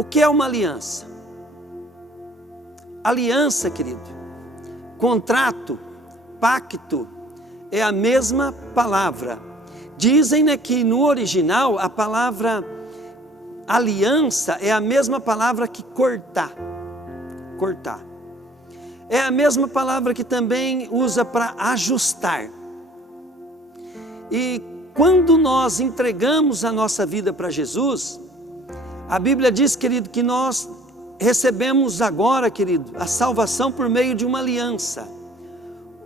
O que é uma aliança? Aliança, querido, contrato, pacto, é a mesma palavra. Dizem, né, que no original a palavra aliança é a mesma palavra que cortar. Cortar. É a mesma palavra que também usa para ajustar. E quando nós entregamos a nossa vida para Jesus, a Bíblia diz, querido, que nós recebemos agora, querido, a salvação por meio de uma aliança.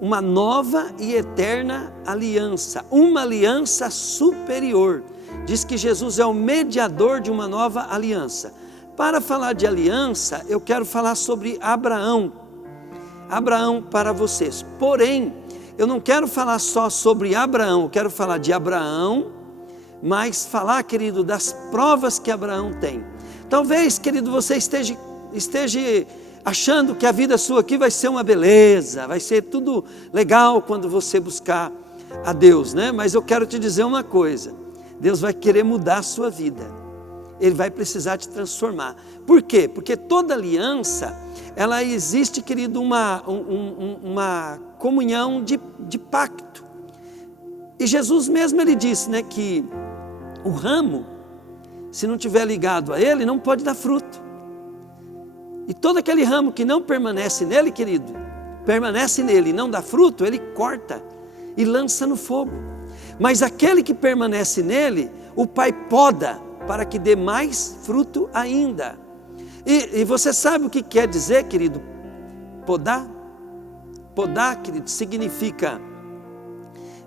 Uma nova e eterna aliança. Uma aliança superior. Diz que Jesus é o mediador de uma nova aliança. Para falar de aliança, eu quero falar sobre Abraão. Abraão para vocês. Porém, eu não quero falar só sobre Abraão, eu quero falar de Abraão, mas falar, querido, das provas que Abraão tem. Talvez, querido, você esteja achando que a vida sua aqui vai ser uma beleza, vai ser tudo legal quando você buscar a Deus, né? Mas eu quero te dizer uma coisa, Deus vai querer mudar a sua vida, Ele vai precisar te transformar. Por quê? Porque toda aliança, ela existe, querido, uma comunhão de pacto. E Jesus mesmo, Ele disse, né, que o ramo, se não estiver ligado a ele, não pode dar fruto. E todo aquele ramo que não permanece nele, querido, permanece nele e não dá fruto, ele corta e lança no fogo. Mas aquele que permanece nele, o Pai poda para que dê mais fruto ainda. E você sabe o que quer dizer, querido, podar? Podar, querido, significa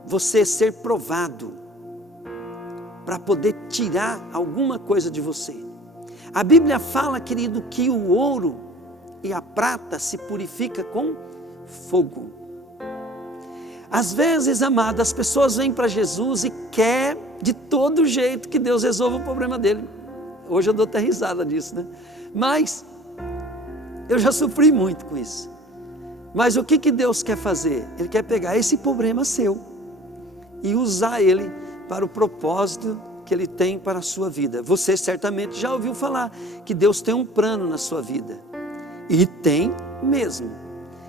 você ser provado para poder tirar alguma coisa de você. A Bíblia fala, querido, que o ouro e a prata se purifica com fogo. Às vezes, amado, as pessoas vêm para Jesus e quer de todo jeito que Deus resolva o problema dele. Hoje eu dou até risada disso, né? Mas eu já sofri muito com isso. Mas o que Deus quer fazer? Ele quer pegar esse problema seu e usar ele para o propósito que Ele tem para a sua vida. Você certamente já ouviu falar que Deus tem um plano na sua vida. E tem mesmo.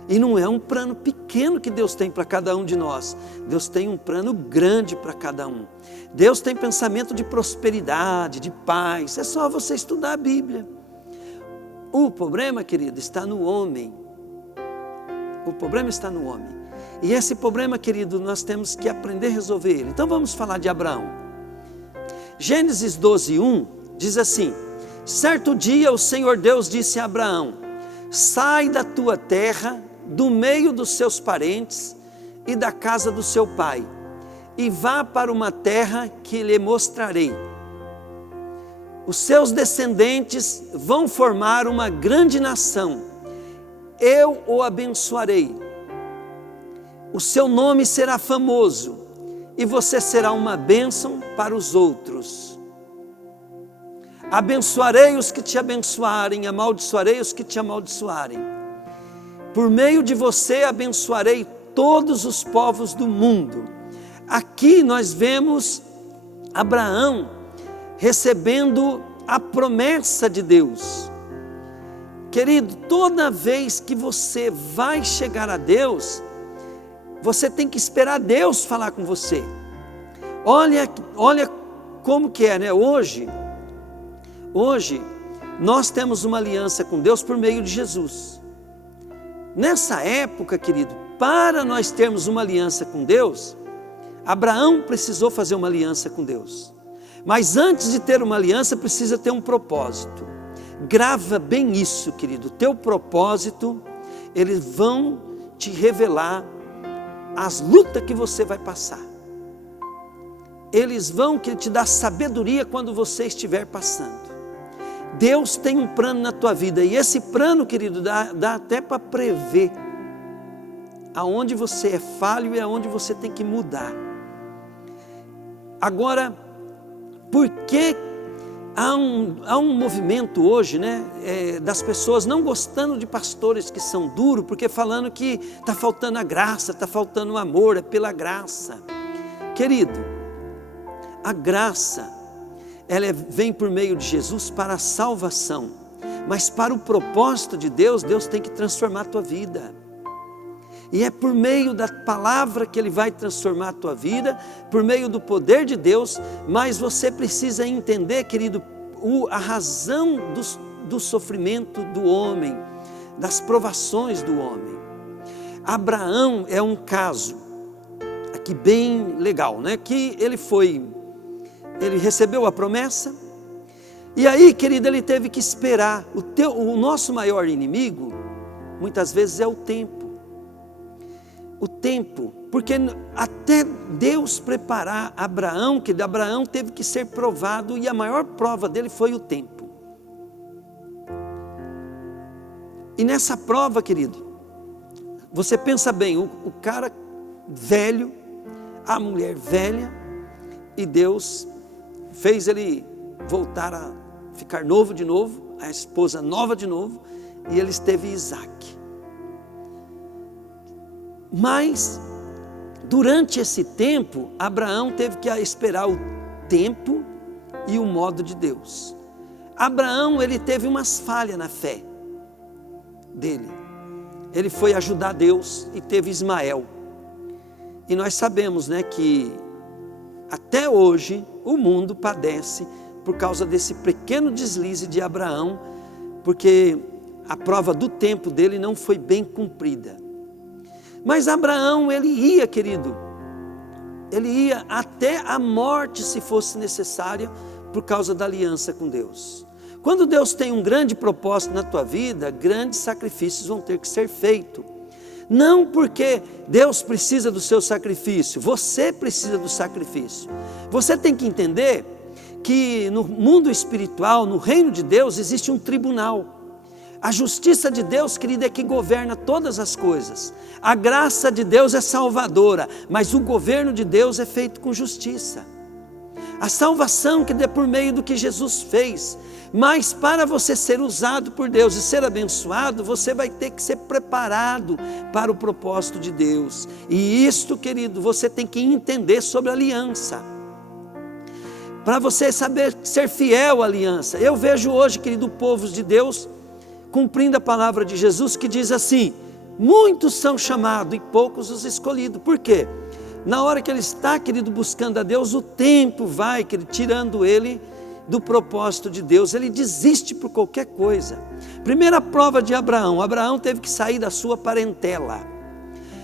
E não é um plano pequeno que Deus tem para cada um de nós. Deus tem um plano grande para cada um. Deus tem pensamento de prosperidade, de paz. É só você estudar a Bíblia. O problema, querido, está no homem. O problema está no homem. E esse problema, querido, nós temos que aprender a resolver ele. Então vamos falar de Abraão. Gênesis 12:1 diz assim: certo dia o Senhor Deus disse a Abraão: sai da tua terra, do meio dos seus parentes e da casa do seu pai, e vá para uma terra que lhe mostrarei. Os seus descendentes vão formar uma grande nação. Eu o abençoarei. O seu nome será famoso e você será uma bênção para os outros. Abençoarei os que te abençoarem, amaldiçoarei os que te amaldiçoarem. Por meio de você abençoarei todos os povos do mundo. Aqui nós vemos Abraão recebendo a promessa de Deus. Querido, toda vez que você vai chegar a Deus, você tem que esperar Deus falar com você. Olha como que é, né? Hoje nós temos uma aliança com Deus por meio de Jesus. Nessa época, querido, para nós termos uma aliança com Deus, Abraão precisou fazer uma aliança com Deus. Mas antes de ter uma aliança, precisa ter um propósito. Grava bem isso, querido. Teu propósito, eles vão te revelar as lutas que você vai passar. Eles vão te dar sabedoria quando você estiver passando. Deus tem um plano na tua vida. E esse plano, querido, dá até para prever aonde você é falho e aonde você tem que mudar. Agora, por que há um movimento hoje, né, das pessoas não gostando de pastores que são duros, porque falando que está faltando a graça, está faltando o amor, é pela graça. Querido, a graça, ela vem por meio de Jesus para a salvação. Mas para o propósito de Deus, Deus tem que transformar a tua vida. E é por meio da palavra que Ele vai transformar a tua vida, por meio do poder de Deus, mas você precisa entender, querido, a razão do sofrimento do homem, das provações do homem. Abraão é um caso aqui bem legal, né? Que ele recebeu a promessa, e aí, querido, ele teve que esperar. O nosso maior inimigo, muitas vezes, é o tempo. O tempo, porque até Deus preparar Abraão, que Abraão teve que ser provado, e a maior prova dele foi o tempo. E nessa prova, querido, você pensa bem, o cara velho, a mulher velha, e Deus fez ele voltar a ficar novo de novo, a esposa nova de novo, e eles teve Isaac. Mas, durante esse tempo, Abraão teve que esperar o tempo e o modo de Deus. Abraão, ele teve umas falhas na fé dele. Ele foi ajudar Deus e teve Ismael. E nós sabemos, né, que até hoje o mundo padece por causa desse pequeno deslize de Abraão, porque a prova do tempo dele não foi bem cumprida. Mas Abraão, ele ia, querido, ele ia até a morte, se fosse necessária, por causa da aliança com Deus. Quando Deus tem um grande propósito na tua vida, grandes sacrifícios vão ter que ser feitos. Não porque Deus precisa do seu sacrifício, você precisa do sacrifício. Você tem que entender que no mundo espiritual, no reino de Deus, existe um tribunal. A justiça de Deus, querida, é que governa todas as coisas. A graça de Deus é salvadora, mas o governo de Deus é feito com justiça. A salvação que é por meio do que Jesus fez, mas para você ser usado por Deus e ser abençoado, você vai ter que ser preparado para o propósito de Deus. E isto, querido, você tem que entender sobre a aliança. Para você saber ser fiel à aliança. Eu vejo hoje, querido, o povo de Deus cumprindo a palavra de Jesus, que diz assim: muitos são chamados e poucos os escolhidos. Por quê? Na hora que ele está, querido, buscando a Deus, o tempo vai, querido, tirando ele do propósito de Deus. Ele desiste por qualquer coisa. Primeira prova de Abraão. Abraão teve que sair da sua parentela.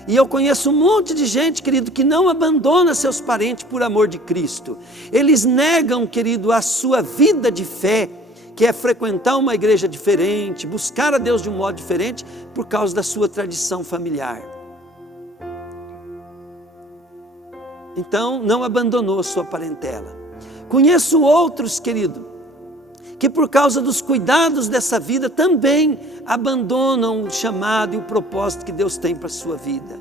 E eu conheço um monte de gente, querido, que não abandona seus parentes por amor de Cristo. Eles negam, querido, a sua vida de fé, que é frequentar uma igreja diferente, buscar a Deus de um modo diferente, por causa da sua tradição familiar. Então, não abandonou a sua parentela. Conheço outros, querido, que por causa dos cuidados dessa vida, também abandonam o chamado e o propósito que Deus tem para a sua vida.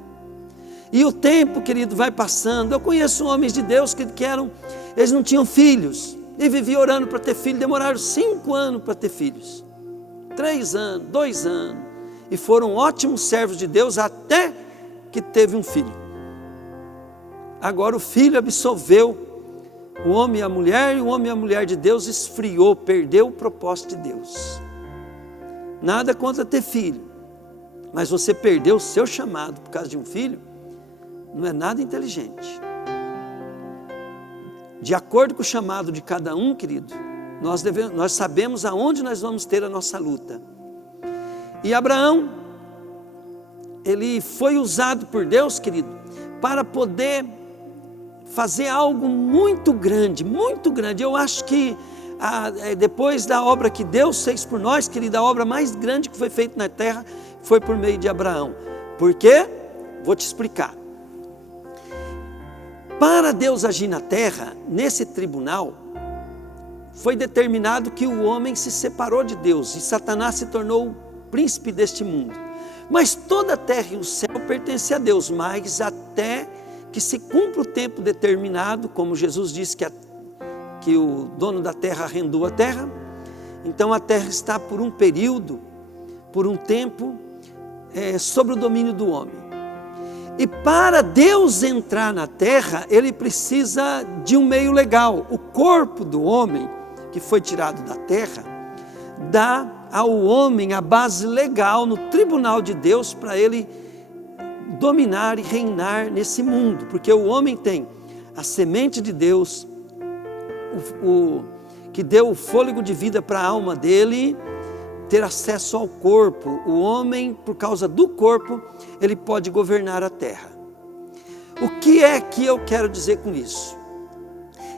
E o tempo, querido, vai passando. Eu conheço homens de Deus que eles não tinham filhos, e viviam orando para ter filho, demoraram 5 anos para ter filhos, 3 anos, 2 anos, e foram ótimos servos de Deus até que teve um filho. Agora o filho absolveu o homem e a mulher, e o homem e a mulher de Deus esfriou, perdeu o propósito de Deus. Nada contra ter filho, mas você perdeu o seu chamado por causa de um filho, não é nada inteligente. De acordo com o chamado de cada um, querido, nós sabemos aonde nós vamos ter a nossa luta. E Abraão, ele foi usado por Deus, querido, para poder fazer algo muito grande, muito grande. Eu acho que depois da obra que Deus fez por nós, querido, a obra mais grande que foi feita na terra foi por meio de Abraão. Por quê? Vou te explicar. Para Deus agir na terra, nesse tribunal, foi determinado que o homem se separou de Deus e Satanás se tornou o príncipe deste mundo. Mas toda a terra e o céu pertencem a Deus, mas até que se cumpra o tempo determinado, como Jesus disse que o dono da terra arrendou a terra, então a terra está por um período, por um tempo, sob o domínio do homem. E para Deus entrar na terra, Ele precisa de um meio legal. O corpo do homem, que foi tirado da terra, dá ao homem a base legal no tribunal de Deus para ele dominar e reinar nesse mundo. Porque o homem tem a semente de Deus, que deu o fôlego de vida para a alma dele, ter acesso ao corpo. O homem, por causa do corpo, ele pode governar a terra. O que é que eu quero dizer com isso?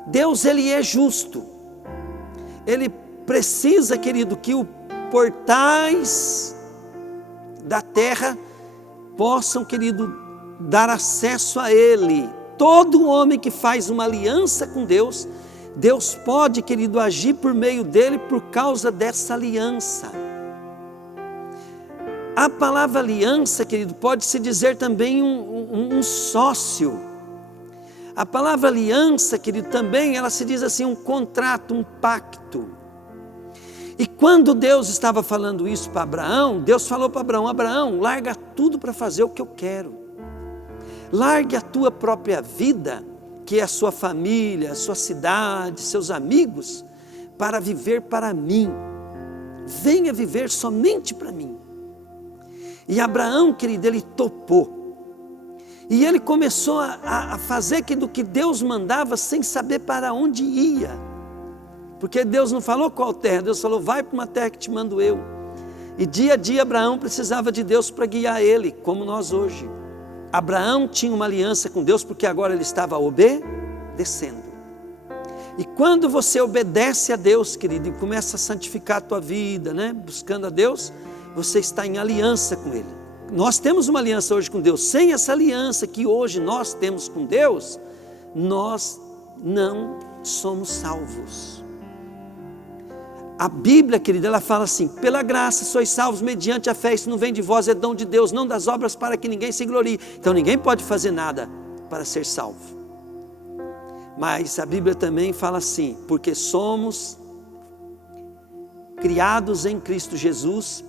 Deus, Ele é justo. Ele precisa, querido, que os portais da terra possam, querido, dar acesso a Ele. Todo homem que faz uma aliança com Deus, Deus pode, querido, agir por meio dele por causa dessa aliança. A palavra aliança, querido, pode-se dizer também um sócio. A palavra aliança, querido, também ela se diz assim, um contrato, um pacto. E quando Deus estava falando isso para Abraão, Deus falou para Abraão: Abraão, larga tudo para fazer o que eu quero. Largue a tua própria vida, que é a sua família, a sua cidade, seus amigos, para viver para mim. Venha viver somente para mim. E Abraão, querido, ele topou. E ele começou a fazer do que Deus mandava sem saber para onde ia. Porque Deus não falou qual terra, Deus falou: vai para uma terra que te mando eu. E dia a dia Abraão precisava de Deus para guiar ele, como nós hoje. Abraão tinha uma aliança com Deus porque agora ele estava obedecendo. E quando você obedece a Deus, querido, e começa a santificar a tua vida, né, buscando a Deus, você está em aliança com Ele. Nós temos uma aliança hoje com Deus. Sem essa aliança que hoje nós temos com Deus, nós não somos salvos. A Bíblia, querida, ela fala assim: pela graça sois salvos mediante a fé, isso não vem de vós, é dom de Deus, não das obras para que ninguém se glorie. Então ninguém pode fazer nada para ser salvo. Mas a Bíblia também fala assim: porque somos criados em Cristo Jesus,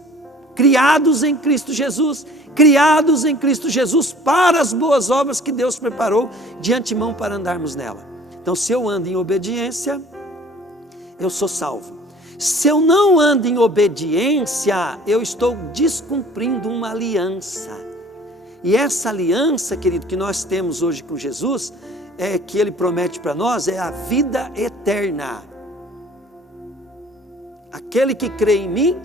criados em Cristo Jesus, criados em Cristo Jesus para as boas obras que Deus preparou de antemão para andarmos nela. Então, se eu ando em obediência, eu sou salvo. Se eu não ando em obediência, eu estou descumprindo uma aliança. E essa aliança, querido, que nós temos hoje com Jesus, que Ele promete para nós, é a vida eterna. Aquele que crê em mim,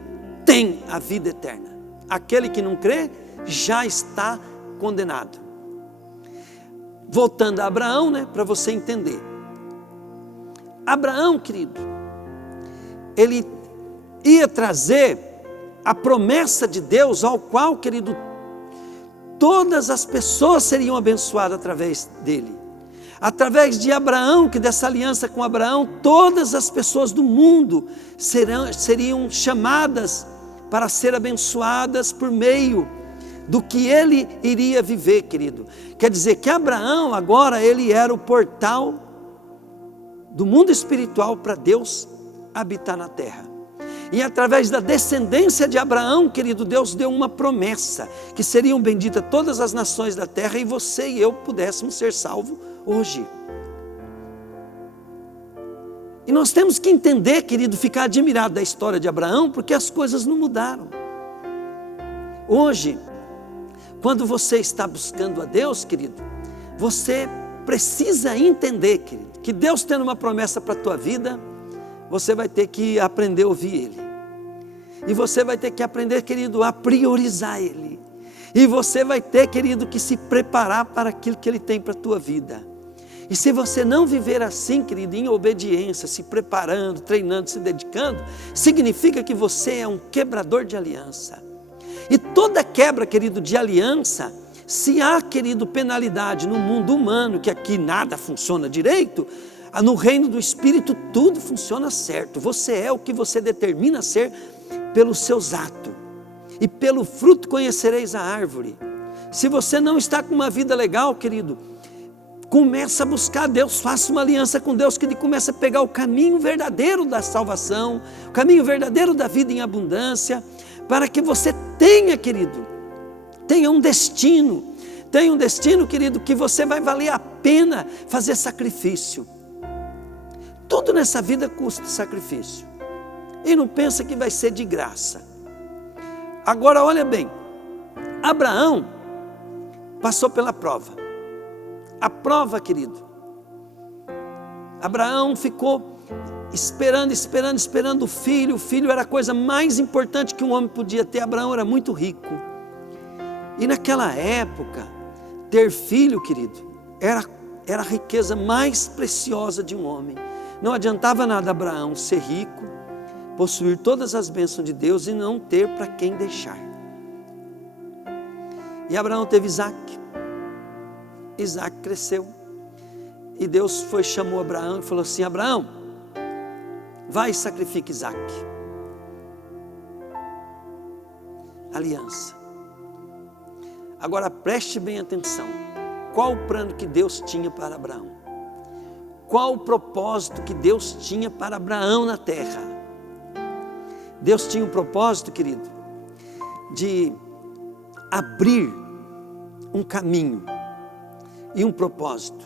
tem a vida eterna. Aquele que não crê, já está condenado. Voltando a Abraão, né, para você entender. Abraão, querido, ele ia trazer a promessa de Deus, ao qual, querido, todas as pessoas seriam abençoadas através dele. Através de Abraão, que dessa aliança com Abraão, todas as pessoas do mundo seriam chamadas para ser abençoadas por meio do que ele iria viver, querido. Quer dizer que Abraão agora, ele era o portal do mundo espiritual para Deus habitar na terra. E através da descendência de Abraão, querido, Deus deu uma promessa, que seriam benditas todas as nações da terra, e você e eu pudéssemos ser salvos hoje. E nós temos que entender, querido, ficar admirado da história de Abraão, porque as coisas não mudaram. Hoje, quando você está buscando a Deus, querido, você precisa entender, querido, que Deus tendo uma promessa para a tua vida, você vai ter que aprender a ouvir Ele. E você vai ter que aprender, querido, a priorizar Ele. E você vai ter, querido, que se preparar para aquilo que Ele tem para a tua vida. E se você não viver assim, querido, em obediência, se preparando, treinando, se dedicando, significa que você é um quebrador de aliança. E toda quebra, querido, de aliança, se há, querido, penalidade no mundo humano, que aqui nada funciona direito, no reino do Espírito tudo funciona certo. Você é o que você determina ser pelos seus atos. E pelo fruto conhecereis a árvore. Se você não está com uma vida legal, querido, começa a buscar Deus, faça uma aliança com Deus, que Ele começa a pegar o caminho verdadeiro da salvação, o caminho verdadeiro da vida em abundância, para que você tenha, querido, tenha um destino, Tem um destino, querido, que você vai valer a pena fazer sacrifício. Tudo nessa vida custa sacrifício. E não pensa que vai ser de graça. Agora olha bem, Abraão passou pela prova. A prova, querido, Abraão ficou esperando o filho. O filho era a coisa mais importante que um homem podia ter. Abraão era muito rico. E naquela época, ter filho, querido, era a riqueza mais preciosa de um homem. Não adiantava nada Abraão ser rico, possuir todas as bênçãos de Deus e não ter para quem deixar. E Abraão teve Isaac. Isaac cresceu. E Deus chamou Abraão e falou assim: Abraão, vai e sacrifica Isaac. Aliança. Agora preste bem atenção. Qual o plano que Deus tinha para Abraão? Qual o propósito que Deus tinha para Abraão na terra? Deus tinha um propósito, querido, de abrir um caminho e um propósito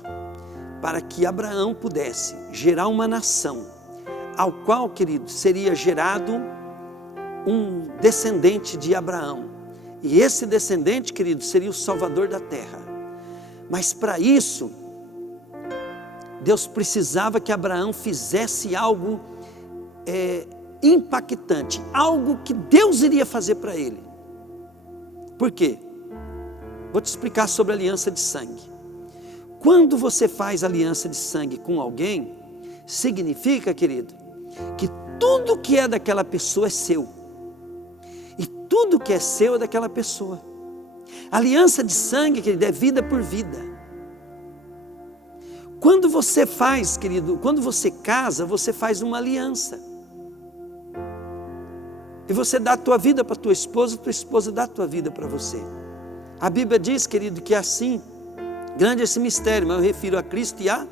para que Abraão pudesse gerar uma nação, ao qual, querido, seria gerado um descendente de Abraão. E esse descendente, querido, seria o Salvador da terra. Mas para isso, Deus precisava que Abraão fizesse algo impactante, algo que Deus iria fazer para ele. Por quê? Vou te explicar sobre a aliança de sangue. Quando você faz aliança de sangue com alguém, significa, querido, que tudo que é daquela pessoa é seu. E tudo que é seu é daquela pessoa. Aliança de sangue, querido, é vida por vida. Quando você faz, querido, quando você casa, você faz uma aliança. E você dá a tua vida para a tua esposa dá a tua vida para você. A Bíblia diz, querido, que é assim, grande esse mistério, mas eu refiro a Cristo e a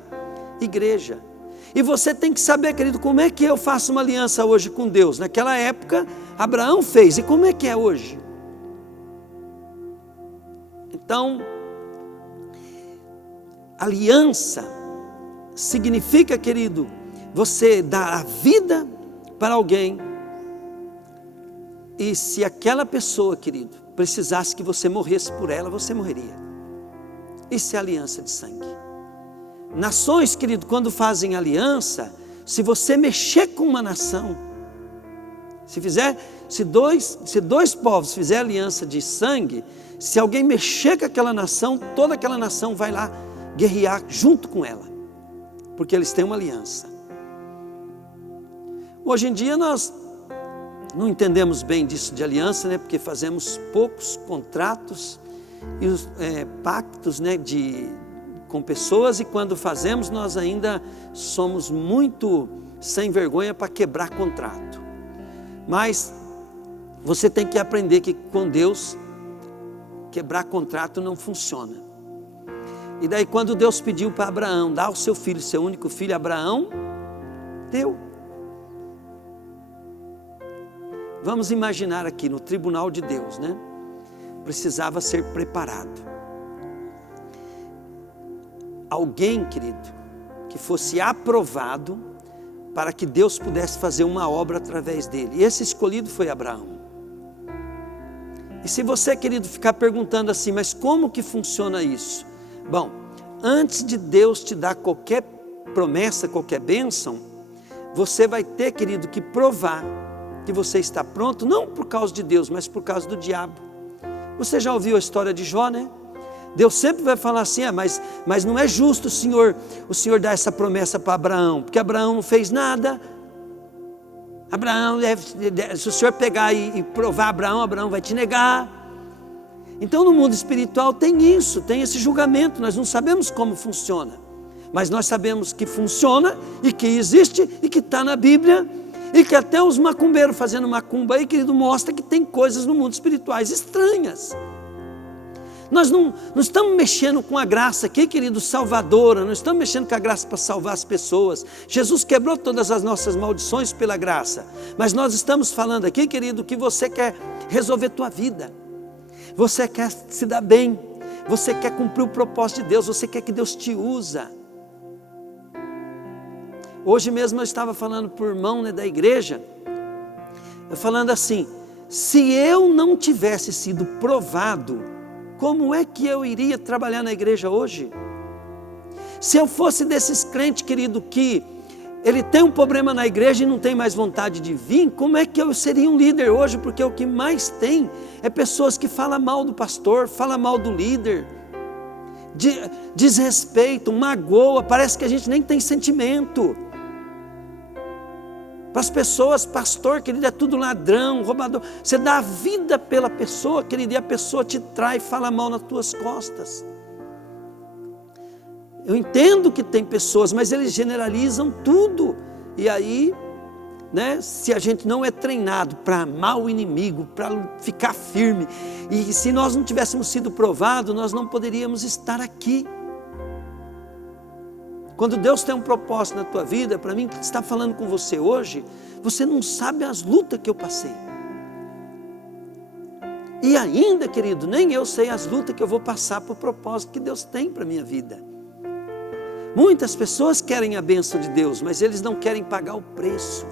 igreja. E você tem que saber, querido, como é que eu faço uma aliança hoje com Deus. Naquela época, Abraão fez, e como é que é hoje? Então, aliança significa, querido, você dar a vida para alguém. E se aquela pessoa, querido, precisasse que você morresse por ela, você morreria. Isso é aliança de sangue. Nações, querido, quando fazem aliança, se você mexer com uma nação, se dois povos fizerem aliança de sangue, se alguém mexer com aquela nação, toda aquela nação vai lá guerrear junto com ela, porque eles têm uma aliança. Hoje em dia nós não entendemos bem disso de aliança, né? Porque fazemos poucos contratos e pactos, né, com pessoas, e quando fazemos nós ainda somos muito sem vergonha para quebrar contrato. Mas você tem que aprender que com Deus quebrar contrato não funciona. E daí quando Deus pediu para Abraão dar o seu filho, seu único filho, Abraão deu. Vamos imaginar aqui no tribunal de Deus, né? Precisava ser preparado. Alguém, querido, que fosse aprovado para que Deus pudesse fazer uma obra através dele. E esse escolhido foi Abraão. E se você, querido, ficar perguntando assim, mas como que funciona isso? Bom, antes de Deus te dar qualquer promessa, qualquer bênção, você vai ter, querido, que provar que você está pronto, não por causa de Deus, mas por causa do diabo. Você já ouviu a história de Jó, né? Deus sempre vai falar assim, mas não é justo o Senhor dar essa promessa para Abraão, porque Abraão não fez nada. Abraão, se o Senhor pegar e provar Abraão vai te negar. Então no mundo espiritual tem isso, tem esse julgamento, nós não sabemos como funciona, mas nós sabemos que funciona e que existe e que está na Bíblia. E que até os macumbeiros fazendo macumba aí, querido, mostra que tem coisas no mundo espirituais estranhas. Nós não estamos mexendo com a graça aqui, querido, salvadora, não estamos mexendo com a graça para salvar as pessoas. Jesus quebrou todas as nossas maldições pela graça. Mas nós estamos falando aqui, querido, que você quer resolver tua vida. Você quer se dar bem. você quer cumprir o propósito de Deus, você quer que Deus te usa. Hoje mesmo eu estava falando para o irmão, né, da igreja, eu falando assim, se eu não tivesse sido provado, como é que eu iria trabalhar na igreja hoje? Se eu fosse desses crentes, querido, que ele tem um problema na igreja e não tem mais vontade de vir, como é que eu seria um líder hoje? Porque o que mais tem é pessoas que falam mal do pastor, falam mal do líder, desrespeitam, magoa, parece que a gente nem tem sentimento. Para as pessoas, pastor, querido, é tudo ladrão, roubador. Você dá a vida pela pessoa, querido, e a pessoa te trai, fala mal nas tuas costas. Eu entendo que tem pessoas, mas eles generalizam tudo. E aí, né, se a gente não é treinado para amar o inimigo, para ficar firme, e se nós não tivéssemos sido provados, nós não poderíamos estar aqui. Quando Deus tem um propósito na tua vida, para mim que está falando com você hoje, você não sabe as lutas que eu passei. E ainda, querido, nem eu sei as lutas que eu vou passar para o propósito que Deus tem para a minha vida. Muitas pessoas querem a bênção de Deus, mas eles não querem pagar o preço.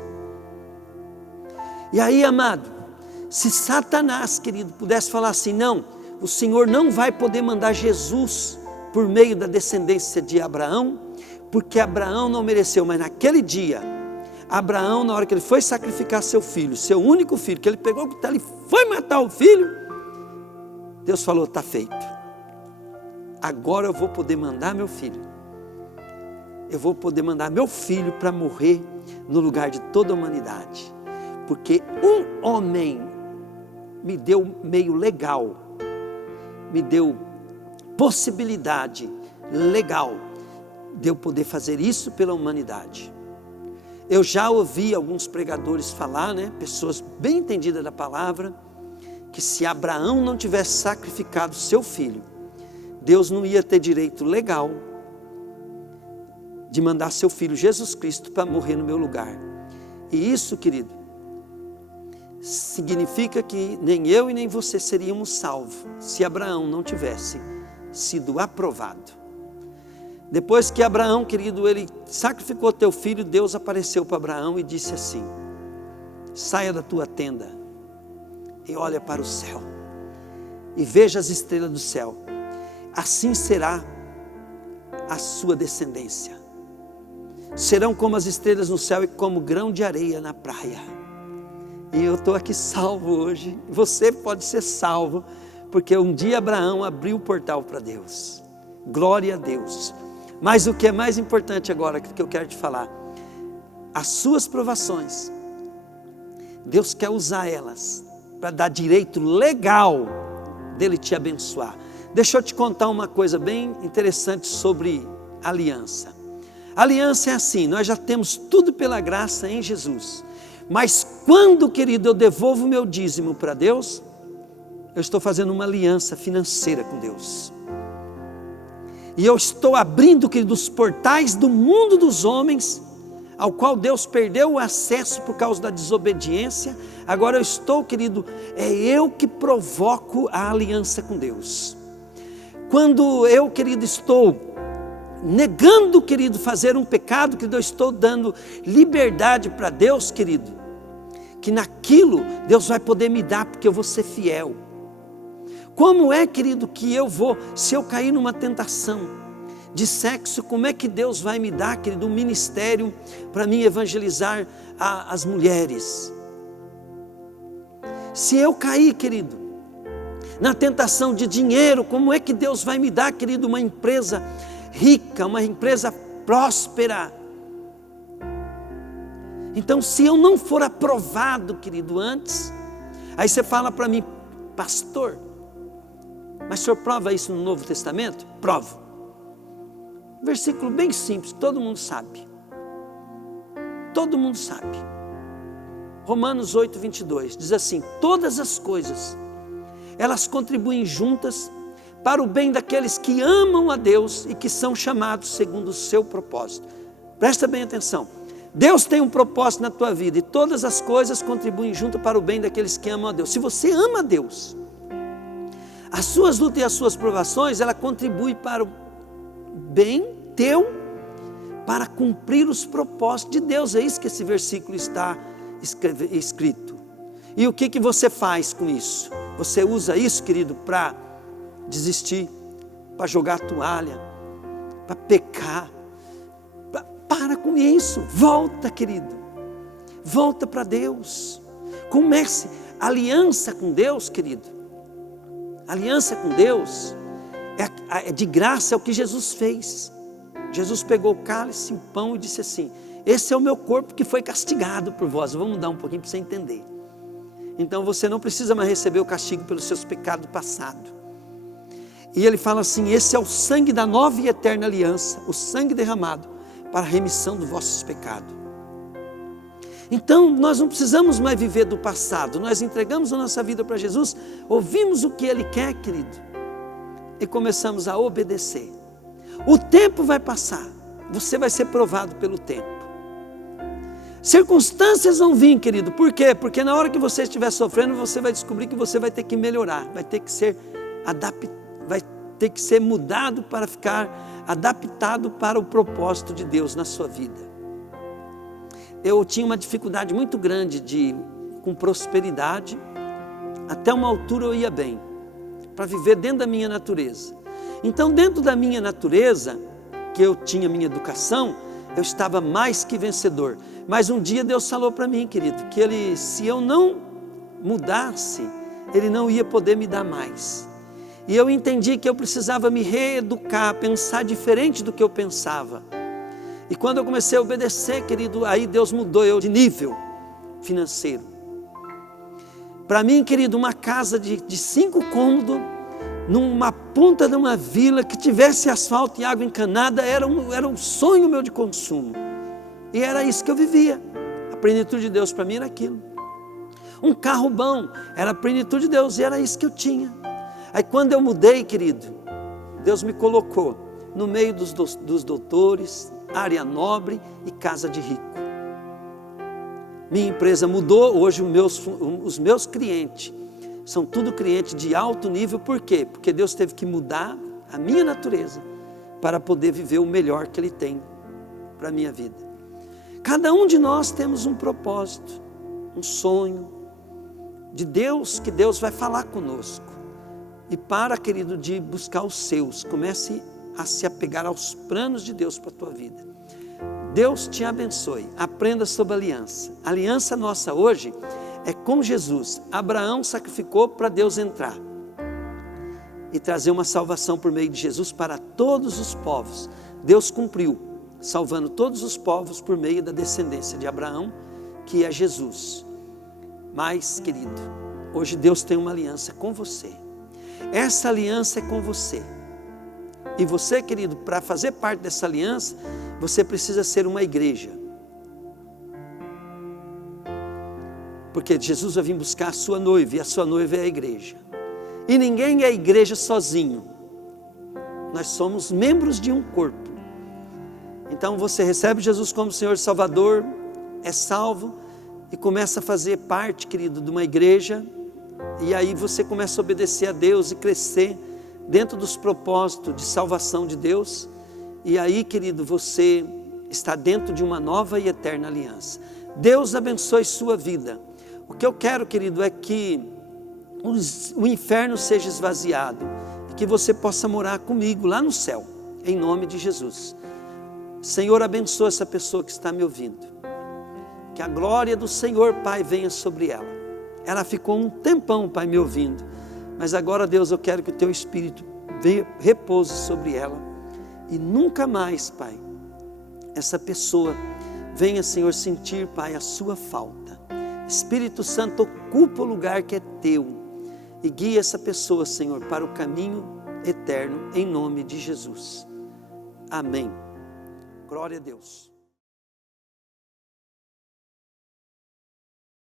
E aí, amado, se Satanás, querido, pudesse falar assim, não, o Senhor não vai poder mandar Jesus por meio da descendência de Abraão, porque Abraão não mereceu, mas naquele dia, Abraão, na hora que ele foi sacrificar seu filho, seu único filho, que ele pegou o cutelo e foi matar o filho, Deus falou, está feito, agora eu vou poder mandar meu filho, eu vou poder mandar meu filho para morrer no lugar de toda a humanidade, porque um homem me deu meio legal, me deu possibilidade legal, de eu poder fazer isso pela humanidade. Eu já ouvi alguns pregadores falar, né, pessoas bem entendidas da palavra, que se Abraão não tivesse sacrificado seu filho, Deus não ia ter direito legal de mandar seu filho Jesus Cristo para morrer no meu lugar. E isso, querido, significa que nem eu e nem você seríamos salvos se Abraão não tivesse sido aprovado. Depois que Abraão, querido, ele sacrificou teu filho, Deus apareceu para Abraão e disse assim, saia da tua tenda e olha para o céu e veja as estrelas do céu, assim será a sua descendência, serão como as estrelas no céu e como grão de areia na praia. E eu estou aqui salvo hoje, você pode ser salvo, porque um dia Abraão abriu o portal para Deus, glória a Deus. Mas o que é mais importante agora que eu quero te falar, as suas provações, Deus quer usar elas para dar direito legal dele te abençoar. Deixa eu te contar uma coisa bem interessante sobre aliança. Aliança é assim, nós já temos tudo pela graça em Jesus, mas quando, querido, eu devolvo o meu dízimo para Deus, eu estou fazendo uma aliança financeira com Deus. E eu estou abrindo, querido, os portais do mundo dos homens, ao qual Deus perdeu o acesso por causa da desobediência. Agora eu estou, querido, é eu que provoco a aliança com Deus. Quando eu, querido, estou negando, querido, fazer um pecado, querido, eu estou dando liberdade para Deus, querido, que naquilo Deus vai poder me dar, porque eu vou ser fiel. Como é, querido, que eu vou, se eu cair numa tentação de sexo, como é que Deus vai me dar, querido, um ministério para mim evangelizar as mulheres? Se eu cair, querido, na tentação de dinheiro, como é que Deus vai me dar, querido, uma empresa rica, uma empresa próspera? Então, se eu não for aprovado, querido, antes, aí você fala para mim, pastor, mas o senhor prova isso no Novo Testamento? Provo. Versículo bem simples, todo mundo sabe. Todo mundo sabe. Romanos 8, 22, diz assim, todas as coisas, elas contribuem juntas para o bem daqueles que amam a Deus e que são chamados segundo o seu propósito. Presta bem atenção. Deus tem um propósito na tua vida e todas as coisas contribuem junto para o bem daqueles que amam a Deus. Se você ama a Deus, As suas lutas e as suas provações, ela contribui para o bem teu, para cumprir os propósitos de Deus. É isso que esse versículo está escrito. E o que você faz com isso? Você usa isso, querido, para desistir, para jogar a toalha, para pecar. Para com isso, volta, querido, volta para Deus. Comece aliança com Deus, querido. Aliança com Deus é de graça, é o que Jesus fez. Jesus pegou o cálice, o pão e disse assim: esse é o meu corpo que foi castigado por vós. Vamos mudar um pouquinho para você entender. Então você não precisa mais receber o castigo pelos seus pecados passados. E ele fala assim: esse é o sangue da nova e eterna aliança, o sangue derramado para a remissão dos vossos pecados. Então nós não precisamos mais viver do passado. Nós entregamos a nossa vida para Jesus, ouvimos o que Ele quer, querido, e começamos a obedecer. O tempo vai passar, você vai ser provado pelo tempo. Circunstâncias vão vir, querido. Por quê? Porque na hora que você estiver sofrendo, você vai descobrir que você vai ter que melhorar, vai ter que ser adaptado, vai ter que ser mudado para ficar adaptado para o propósito de Deus na sua vida. Eu tinha uma dificuldade muito grande com prosperidade. Até uma altura eu ia bem, para viver dentro da minha natureza. Então, dentro da minha natureza, que eu tinha minha educação, eu estava mais que vencedor. Mas um dia Deus falou para mim, querido, que se eu não mudasse, Ele não ia poder me dar mais. E eu entendi que eu precisava me reeducar, pensar diferente do que eu pensava. E quando eu comecei a obedecer, querido, aí Deus mudou eu de nível financeiro. Para mim, querido, uma casa de 5 cômodos, numa ponta de uma vila, que tivesse asfalto e água encanada, era um sonho meu de consumo. E era isso que eu vivia. A plenitude de Deus para mim era aquilo. Um carro bom, era a plenitude de Deus, e era isso que eu tinha. Aí quando eu mudei, querido, Deus me colocou no meio dos doutores, área nobre e casa de rico. Minha empresa mudou, hoje os meus clientes são tudo clientes de alto nível. Por quê? Porque Deus teve que mudar a minha natureza para poder viver o melhor que Ele tem para a minha vida. Cada um de nós temos um propósito, um sonho de Deus, que Deus vai falar conosco. E para, querido, de buscar os seus, comece a se apegar aos planos de Deus para a tua vida. Deus te abençoe. Aprenda sobre a aliança. A aliança nossa hoje é com Jesus. Abraão sacrificou para Deus entrar e trazer uma salvação por meio de Jesus para todos os povos. Deus cumpriu, salvando todos os povos por meio da descendência de Abraão, que é Jesus. Mas, querido, hoje Deus tem uma aliança com você. Essa aliança é com você. E você, querido, para fazer parte dessa aliança, você precisa ser uma igreja. Porque Jesus vai vir buscar a sua noiva, e a sua noiva é a igreja. E ninguém é igreja sozinho. Nós somos membros de um corpo. Então você recebe Jesus como Senhor e Salvador, é salvo e começa a fazer parte, querido, de uma igreja. E aí você começa a obedecer a Deus e crescer dentro dos propósitos de salvação de Deus. E aí, querido, você está dentro de uma nova e eterna aliança. Deus abençoe sua vida. O que eu quero, querido, é que o inferno seja esvaziado e que você possa morar comigo lá no céu, em nome de Jesus. Senhor, abençoa essa pessoa que está me ouvindo. Que a glória do Senhor, Pai, venha sobre ela. Ela ficou um tempão, Pai, me ouvindo. Mas agora, Deus, eu quero que o Teu Espírito repouse sobre ela. E nunca mais, Pai, essa pessoa venha, Senhor, sentir, Pai, a sua falta. Espírito Santo, ocupa o lugar que é Teu. E guia essa pessoa, Senhor, para o caminho eterno, em nome de Jesus. Amém. Glória a Deus.